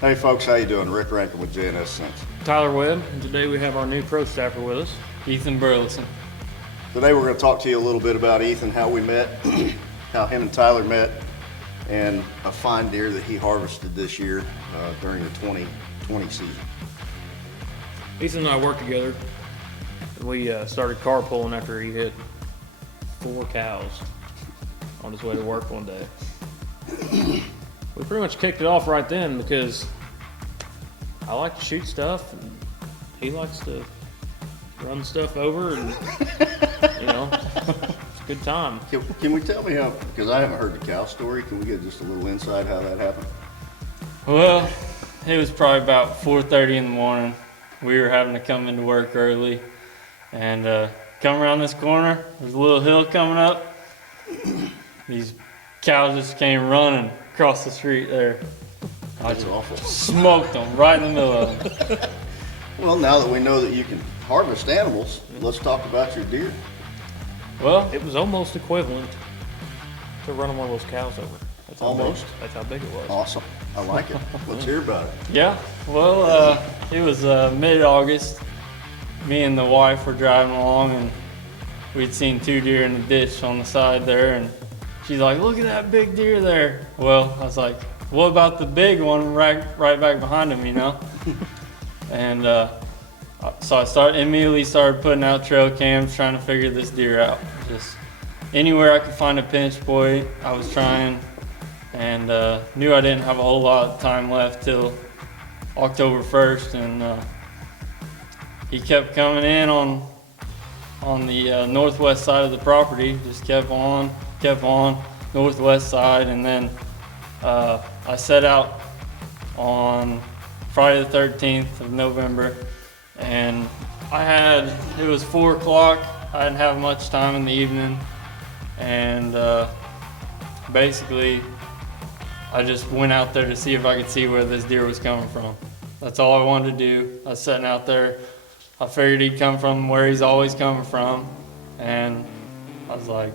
Hey folks, how you doing? Rick Rankin with JNS Scents. Tyler Webb, and today we have our new pro staffer with us. Ethan Burleson. Today we're going to talk to you a little bit about Ethan, how we met, how him and Tyler met, and a fine deer that he harvested this year during the 2020 season. Ethan and I worked together. We started carpooling after he hit 4 cows on his way to work one day. We pretty much kicked it off right then because I like to shoot stuff and he likes to run stuff over and, it's a good time. Can we tell me how, because I haven't heard the cow story, can we get just a little insight how that happened? Well, it was probably about 4:30 in the morning. We were having to come into work early and come around this corner. There's a little hill coming up. These cows just came running across the street there. That's awful. Smoked them right in the middle of them. Well, now that we know that you can harvest animals, let's talk about your deer. Well, It was almost equivalent to running one of those cows over. That's how Almost. That's how big it was. Awesome. I like it. Let's hear about it. yeah, well, it was mid-August. Me and the wife were driving along and we'd seen 2 deer in the ditch on the side there, and she's like, "Look at that big deer there." Well, I was like, "What about the big one right back behind him, And so I immediately started putting out trail cams, trying to figure this deer out. Just anywhere I could find a pinch point, I was trying, and knew I didn't have a whole lot of time left till October 1st, and he kept coming in on the northwest side of the property. Just kept on northwest side, and then I set out on Friday the 13th of November, and it was 4 o'clock. I didn't have much time in the evening, and basically I just went out there to see if I could see where this deer was coming from. That's all I wanted to do. I was sitting out there. I figured he'd come from where he's always coming from, and I was like,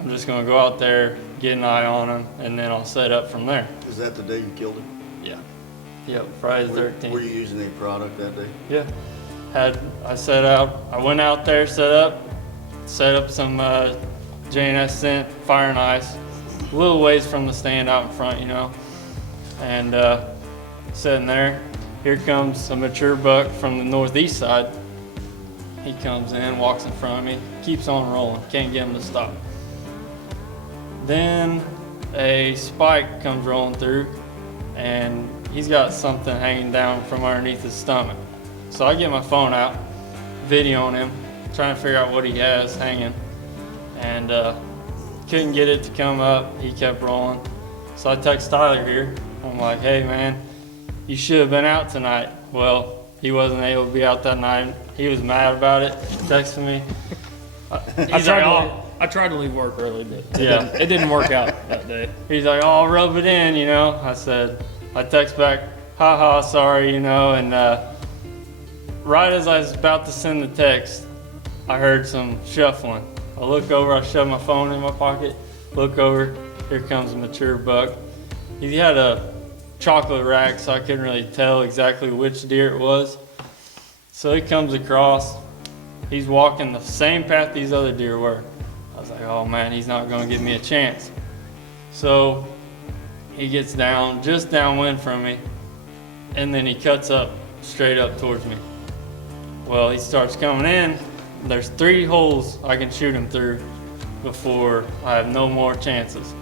I'm just gonna go out there, get an eye on him, and then I'll set up from there. Is that the day you killed him? Yeah. Yep, Friday the 13th. Were you using any product that day? Yeah. I went out there, set up some J&S Scent Fire and Ice, a little ways from the stand out in front, and sitting there. Here comes a mature buck from the northeast side. He comes in, walks in front of me, keeps on rolling, can't get him to stop. Then a spike comes rolling through, and he's got something hanging down from underneath his stomach. So I get my phone out, videoing him, trying to figure out what he has hanging, and couldn't get it to come up. He kept rolling. So I text Tyler here. I'm like, "Hey man, you should have been out tonight." Well, he wasn't able to be out that night. He was mad about it, texting me. I tried to leave work early, but it didn't work out that day. He's like, "Oh, I'll rub it in, I text back, "Haha, sorry, and right as I was about to send the text, I heard some shuffling. I look over, I shove my phone in my pocket, look over, here comes a mature buck. He had a chocolate rack, so I couldn't really tell exactly which deer it was. So he comes across, he's walking the same path these other deer were. I was like, oh man, he's not gonna give me a chance. So he gets down, just downwind from me, and then he cuts up, straight up towards me. Well, he starts coming in. There's 3 holes I can shoot him through before I have no more chances.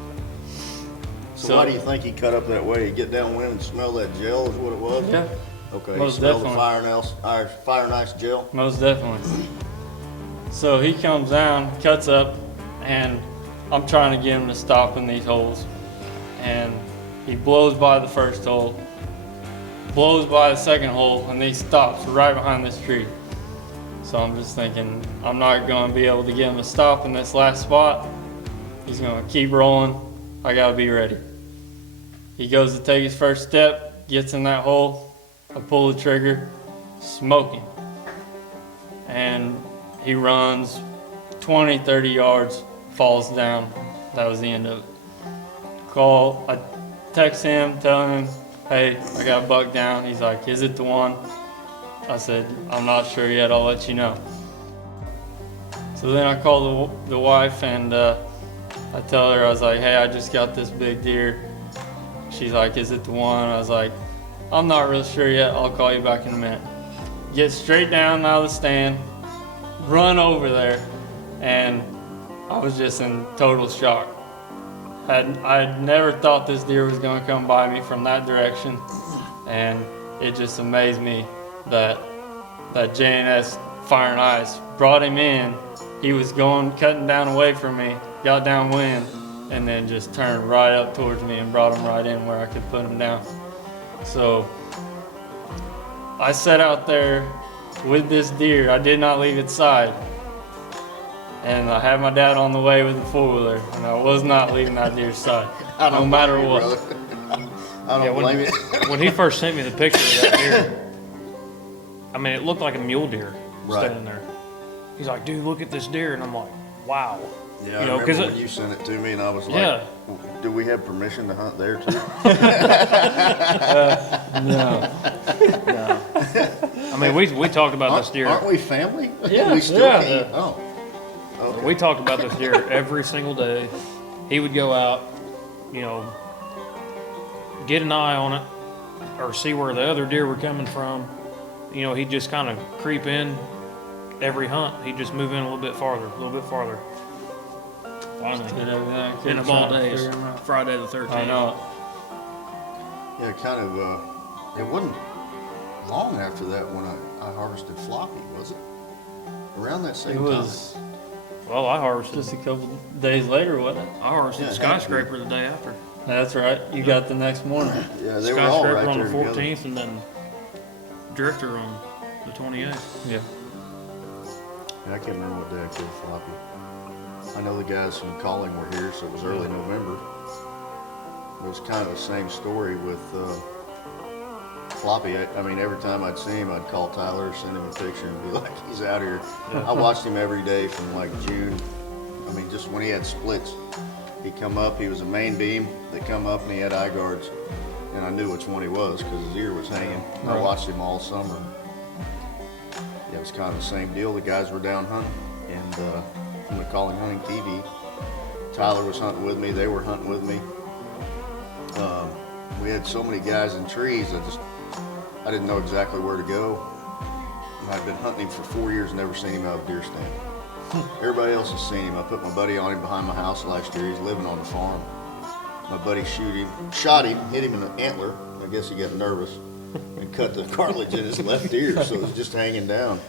So why do you think he cut up that way? You get downwind and smell that gel is what it was? Yeah, Okay, Most you smell definitely. the fire and ice gel? most definitely. So he comes down, cuts up, and I'm trying to get him to stop in these holes. And he blows by the first hole, blows by the second hole, and he stops right behind this tree. So I'm just thinking, I'm not gonna be able to get him to stop in this last spot. He's gonna keep rolling. I gotta be ready. He goes to take his first step, gets in that hole. I pull the trigger, smoking. And he runs 20, 30 yards, falls down. That was the end of it. I text him, telling him hey, I got a buck down. He's like, is it the one? I said, I'm not sure yet, I'll let you know. So then I call the wife and I tell her, I was like, hey, I just got this big deer. She's like, is it the one? I was like, I'm not real sure yet, I'll call you back in a minute. Get straight down out of the stand, run over there, and I was just in total shock. I had never thought this deer was gonna come by me from that direction, and it just amazed me that J&S Fire and Ice brought him in. He was cutting down away from me, got downwind, and then just turned right up towards me and brought him right in where I could put him down. So I sat out there with this deer. I did not leave its side. And I had my dad on the way with the four-wheeler, and I was not leaving that deer's side, no matter blame you, what. brother. I don't blame you. When he first sent me the picture of that deer, I mean, it looked like a mule deer Right. standing there. He's like, dude, look at this deer. And I'm like, wow. Yeah, You know, I 'cause remember when you sent it to me, and I was like, Yeah. do we have permission to hunt there too? No. I mean, we talked about this deer. Aren't we family? Yeah, we still yeah. keep. Oh, okay. We talked about this deer every single day. He would go out, you know, get an eye on it or see where the other deer were coming from. You know, he'd just kind of creep in every hunt. He'd just move in a little bit farther, a little bit farther. Finally, Did everything I could in of try all to days, figure him out. Friday the 13th. I know. Yeah, kind of. It wasn't long after that when I harvested floppy, was it? Around that same It was Well, I harvested. just a couple days later, wasn't it? I harvested Yeah, it had to be. skyscraper the day after. That's right. You got the next morning. time. Yeah, they were all Skyscraper right on there the together. 14th, and then Drifter on the 28th. Yeah. Yeah, I can't remember what day I killed floppy. I know the guys from Calling were here, so it was early November. It was kind of the same story with floppy. I mean, every time I'd see him, I'd call Tyler, send him a picture, and be like, he's out here. I watched him every day from like June. I mean, just when he had splits, he'd come up. He was a main beam. They'd come up, and he had eye guards, and I knew which one he was because his ear was hanging. I Right. watched him all summer. Yeah, it was kind of the same deal. The guys were down hunting, and from the Calling Hunting TV, Tyler was hunting with me. They were hunting with me. We had so many guys in trees. I didn't know exactly where to go. I'd been hunting him for 4 years, never seen him out of deer stand. Everybody else has seen him. I put my buddy on him behind my house last year. He's living on the farm. My buddy shot him, hit him in the antler. I guess he got nervous and cut the cartilage in his left ear, so it was just hanging down.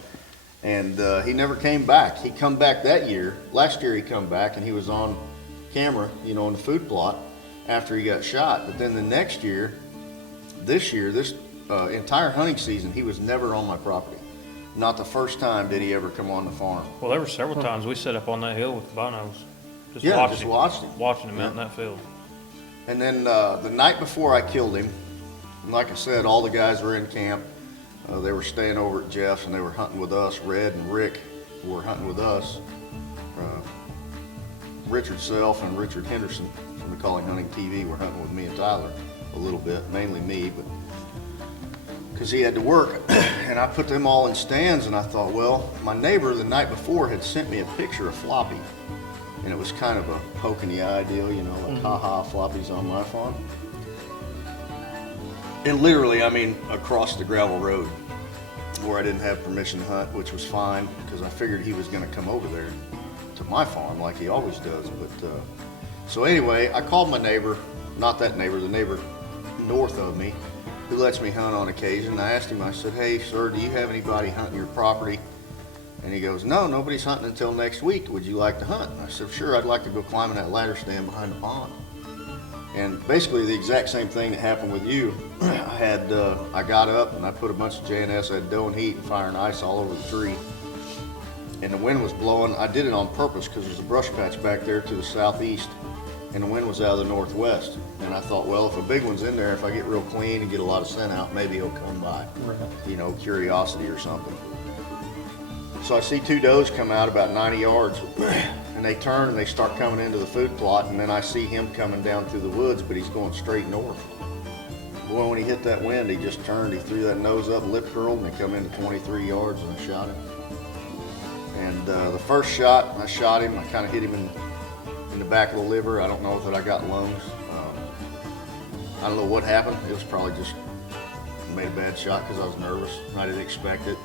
And he never came back. He come back that year. Last year he come back and he was on camera, you know, in the food plot after he got shot. But then the next year, this entire hunting season, he was never on my property. Not the first time did he ever come on the farm. Well, there were several times we set up on that hill with the binos, just Yeah, watching just him, watched him. out in that field. And then the night before I killed him, like I said, all the guys were in camp. They were staying over at Jeff's and they were hunting with us. Red and Rick were hunting with us. Richard Self and Richard Henderson from the Calling Hunting TV were hunting with me and Tyler a little bit, mainly me, but because he had to work. And I put them all in stands and I thought, well, my neighbor the night before had sent me a picture of Floppy. And it was kind of a poke in the eye deal, you know, like, haha, Floppy's on my farm. And literally, I mean, across the gravel road where I didn't have permission to hunt, which was fine because I figured he was going to come over there to my farm like he always does. But so anyway, I called my neighbor, not that neighbor, the neighbor north of me, who lets me hunt on occasion. I asked him, I said, hey, sir, do you have anybody hunting your property? And he goes, no, nobody's hunting until next week. Would you like to hunt? I said, sure, I'd like to go climbing that ladder stand behind the pond. And basically the exact same thing that happened with you. I got up and I put a bunch of J&S, I had doe and heat and fire and ice all over the tree. And the wind was blowing. I did it on purpose because there's a brush patch back there to the southeast and the wind was out of the northwest. And I thought, well, if a big one's in there, if I get real clean and get a lot of scent out, maybe he'll come by. Right. You know, curiosity or something. So I see two does come out about 90 yards and they turn and they start coming into the food plot, and then I see him coming down through the woods, but he's going straight north. boy, when he hit that wind, he just turned, he threw that nose up, lip curled, and he come into 23 yards and I shot him. And the first shot, I shot him, I kind of hit him in the back of the liver. I don't know that I got lungs. I don't know what happened. It was probably just made a bad shot because I was nervous. I didn't expect it.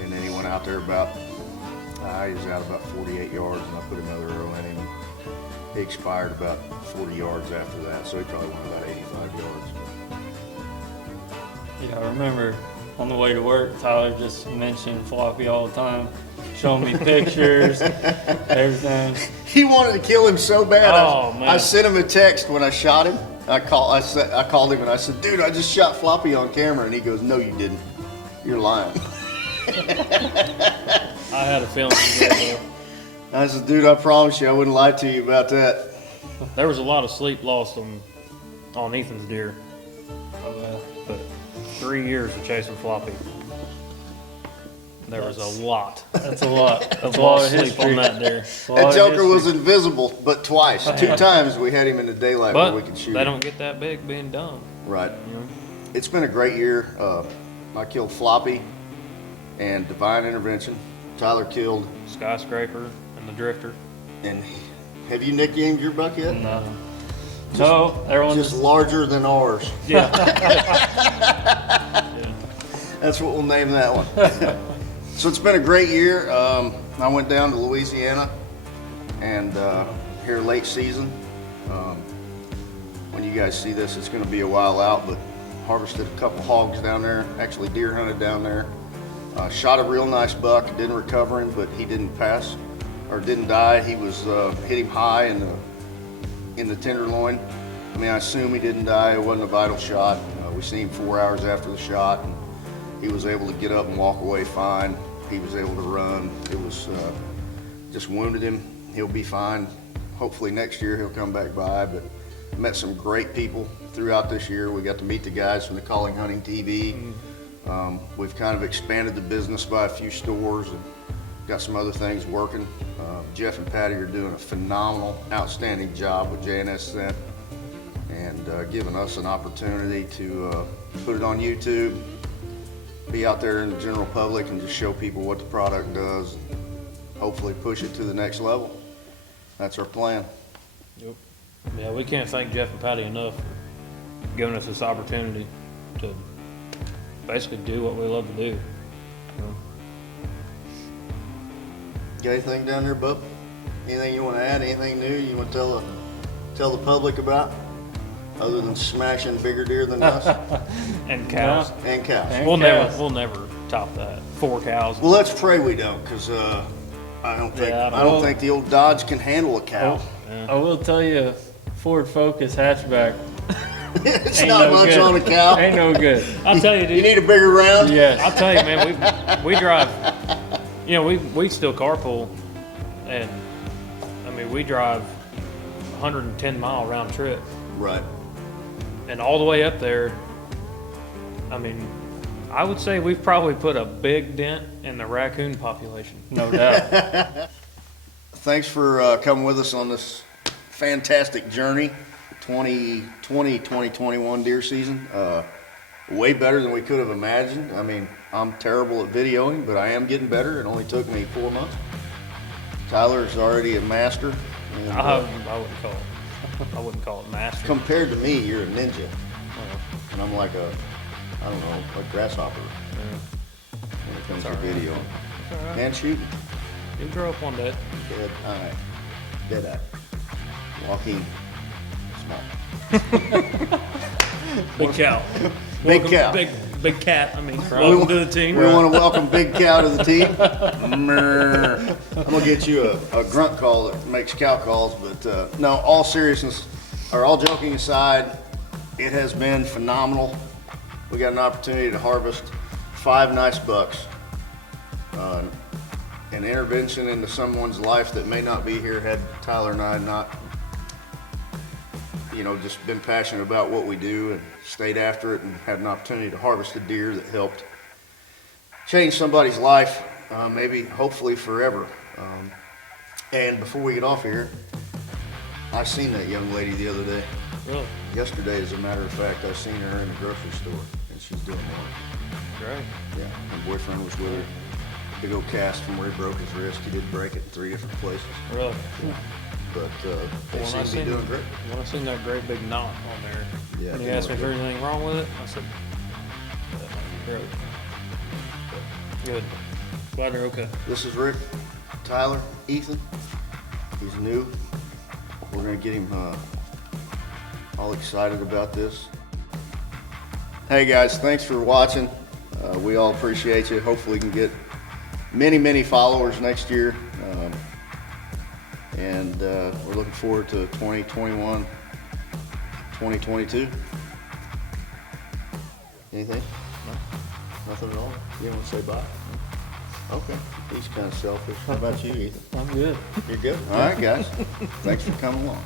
And then he went out there about, he was out about 48 yards, and I put another arrow in him. He expired about 40 yards after that, so he probably went about 85 yards. Yeah, I remember on the way to work, Tyler just mentioned Floppy all the time, showing me pictures, everything. He wanted to kill him so bad. Oh, man. I sent him a text when I shot him. I called him and I said, dude, I just shot Floppy on camera. And he goes, no, you didn't. You're lying. I had a feeling you did, though. I said, dude, I promise you I wouldn't lie to you about that. There was a lot of sleep lost on Ethan's deer, but 3 years of chasing Floppy. There was a lot. That's a lot. That's A a lot lot of of sleep history. on that deer. A lot That of joker history. was invisible, but twice. 2 times we had him in the daylight where we But could shoot they him. don't get that big being dumb. Right. You know? It's been a great year. I killed Floppy and Divine Intervention. Tyler killed. Skyscraper and the Drifter. And have you nicknamed your buck yet? No, everyone Just just larger than ours. Yeah. That's what we'll name that one. So it's been a great year. I went down to Louisiana and here late season. When you guys see this, it's going to be a while out, but harvested a couple hogs down there. Actually deer hunted down there. Shot a real nice buck. Didn't recover him, but he didn't pass or didn't die. He was hit him high in the tenderloin. I mean, I assume he didn't die. It wasn't a vital shot. We seen him 4 hours after the shot, and he was able to get up and walk away fine. He was able to run. It was just wounded him. He'll be fine. Hopefully next year he'll come back by. But met some great people throughout this year. We got to meet the guys from the Calling Hunting TV. We've kind of expanded the business by a few stores and got some other things working. Jeff and Patty are doing a phenomenal, outstanding job with J&S Scent and giving us an opportunity to put it on YouTube, be out there in the general public and just show people what the product does, and hopefully push it to the next level. That's our plan. Yep. Yeah, we can't thank Jeff and Patty enough for giving us this opportunity to basically do what we love to do. You know? Got anything down there, bub? Anything you want to add? Anything new you want to tell the public about? Other than smashing bigger deer than us And cows. and cows. And We'll cows. never top that. 4 cows. Well, let's pray we don't, because I don't think Yeah, I don't I don't know. think the old Dodge can handle a cow. I will tell you, Ford Focus hatchback It's ain't not no much good. on a cow. Ain't no good. I'll tell you, You dude. need a bigger round. Yes. I'll tell you, man. We drive. You know, we still carpool, and I mean we drive 110-mile round trip, Right. and all the way up there. I mean, I would say we've probably put a big dent in the raccoon population. No doubt. Thanks for coming with us on this fantastic journey, 2020-2021 deer season. Way better than we could have imagined. I mean, I'm terrible at videoing, but I am getting better. It only took me 4 months. Tyler's already a master. And, I wouldn't call it master. compared to me, you're a ninja. And I'm like a grasshopper when it comes to video. All right. And shooting. You'll grow up one day. Dead eye. Dead eye. Walking. Small. Big cow. Big Welcome- cow. Big cat. I mean, welcome to the team. We want to welcome Big Cow to the team. Mrrr. I'm gonna get you a grunt call that makes cow calls, but no, all seriousness, or all joking aside, it has been phenomenal. We got an opportunity to harvest 5 nice bucks. An intervention into someone's life that may not be here had Tyler and I not, just been passionate about what we do and stayed after it and had an opportunity to harvest a deer that helped change somebody's life, maybe, hopefully forever. And before we get off here, I seen that young lady the other day. Really? Yesterday, as a matter of fact, I seen her in the grocery store, and she's doing well. Great. Yeah, my boyfriend was with her. Big old cast from where he broke his wrist. He did break it in 3 different places. Really? But they When seem I to be seen- doing great. When I seen that great big knot on there, Yeah, and he it asked me if looked there's anything wrong with it, I said, that might be great. Good. Glad they're okay. This is Rick, Tyler, Ethan. He's new. We're gonna get him all excited about this. Hey guys, thanks for watching. We all appreciate you. Hopefully we can get many followers next year. And we're looking forward to 2021, 2022. Anything? No? Nothing at all? You don't want to say bye? Okay, he's kind of selfish. How about you, Ethan? I'm good. You're good? All right, guys. Thanks for coming along.